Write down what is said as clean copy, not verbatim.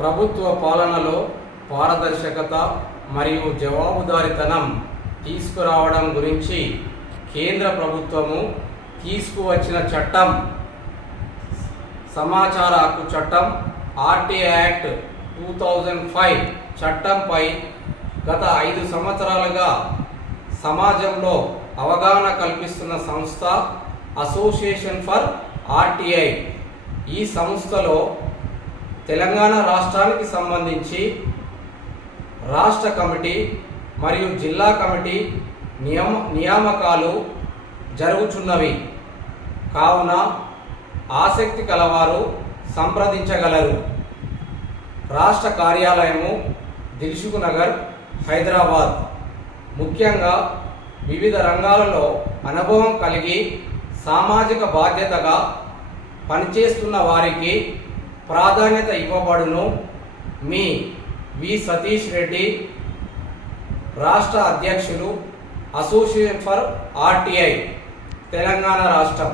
ప్రభుత్వ పాలనలో పారదర్శకత మరియు జవాబుదారీతనం తీసుకురావడం గురించి కేంద్ర ప్రభుత్వము తీసుకువచ్చిన చట్టం సమాచార హక్కు చట్టం ఆర్టీఐ యాక్ట్ 2005 చట్టంపై గత 5 సంవత్సరాలుగా సమాజంలో అవగాహన కల్పిస్తున్న సంస్థ అసోసియేషన్ ఫర్ ఆర్టీఐ. ఈ సంస్థలో తెలంగాణ రాష్ట్రానికి సంబంధించి రాష్ట్ర కమిటీ మరియు జిల్లా కమిటీ నియామకాలు జరుగుతున్నవి. కావున ఆసక్తి కలవారు సంప్రదించగలరు. రాష్ట్ర కార్యాలయము దిల్సుఖ్ నగర్, హైదరాబాద్. ముఖ్యంగా వివిధ రంగాలలో అనుభవం కలిగి సామాజిక బాధ్యతగా పనిచేస్తున్న వారికి ప్రాధాన్యత ఇవ్వబడును. మీ వి సతీష్ రెడ్డి, రాష్ట్ర అధ్యక్షులు, అసోసియేషన్ ఫర్ ఆర్టీఐ, తెలంగాణ రాష్ట్రం.